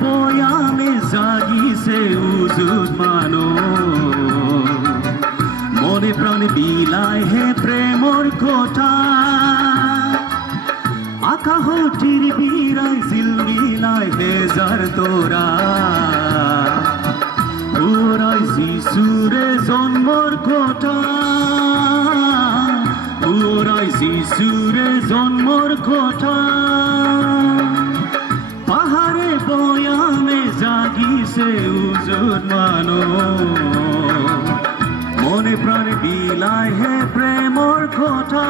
বয়ামে জাগিছে উজুত মানুহ মনে প্ৰাণে বিলায় হে প্ৰেমৰ কথা আকাশটিৰ বিৰাই জিলমিলাই হেজাৰ তৰা ওৰাই যিচুৰে জন্মৰ কথা ওৰাই যিচুৰে জন্মৰ কথা পাহাড়ে বয়ামে জাগিছে উজুত মানুহ মনে প্ৰাণে বিলায় হে প্ৰেমৰ কথা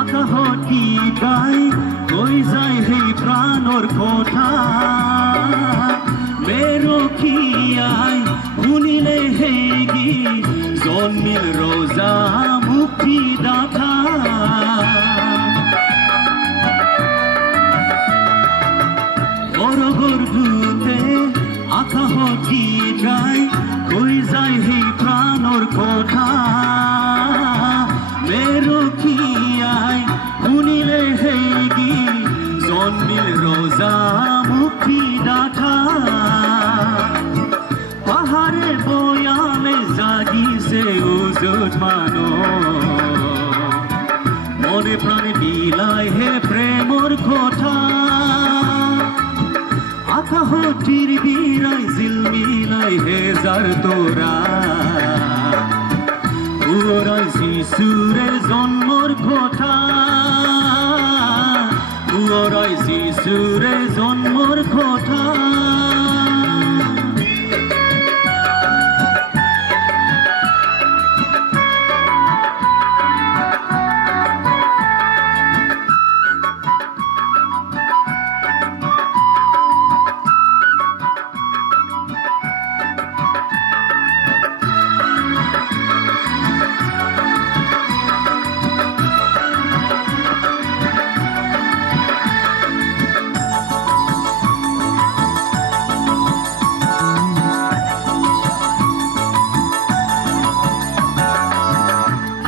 আকাশী গাই কৈ যায় সেই প্ৰাণৰ কথা মেৰখীয়াই শুনিলে সেই গীত জন্মিল ৰজা মুক্তিদাতা সৰগৰ দূতে আকাশত গীত গাই কৈ যায় সেই প্ৰাণৰ কথা মেৰখীয়াই শুনিলে সেই গীত জন্মিল ৰজা মুক্তিদাতা পাহাড়ে বয়ামে জাগিছে উজুত মানুহ মনে প্ৰাণে বিলায় হে প্ৰেমৰ কথা আকাশটিৰ বিৰাই জিলমিলাই হেজাৰ তৰা ওৰাই যিচুৰে জন্মৰ কথা ওৰাই যিচুৰে জন্মৰ কথা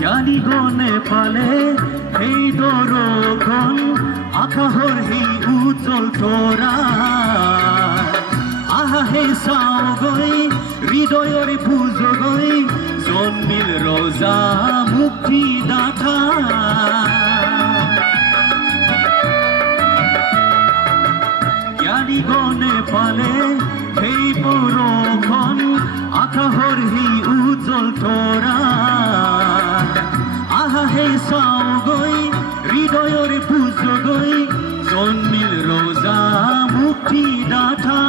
জ্ঞানীগণে পালে সেই দৰ্শন আকাশৰ সেই উজ্জ্বল তৰা আহে চাওগৈ হৃদয়ৰ বুজগৈ জন্মিল ৰজা মুক্তিদাতা জ্ঞানীগণে পালে সেই দৰ্শন আকাশৰ সেই উজ্জ্বল তৰা আহে চাওগৈ হৃদয়ৰ বুজগৈ জন্মিল ৰজা মুক্তিদাতা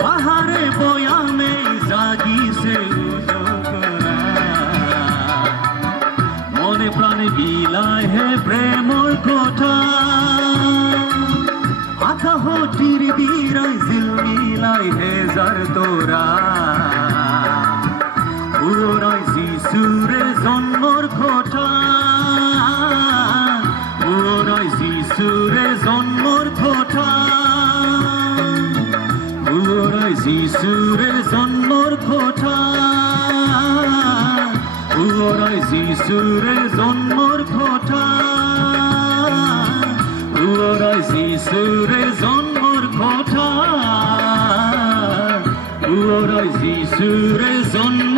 পাহাড়ে বয়ামে জাগিছে মনে প্ৰাণে বিলায় হে প্ৰেমৰ কথা আকাশটিৰ বিৰাই জিলমিলাই হেজাৰ তৰা ওৰাই যিচুৰে জন্মৰ কথা ওৰাই যিচুৰে জন্মৰ কথা ওৰাই যিচুৰে জন্মৰ কথা উৱৰাই যিচুৰে জন্মৰ কথা উৱৰাই যিচুৰে জন্মৰ কথা উৱৰাই যিচুৰে জন্ম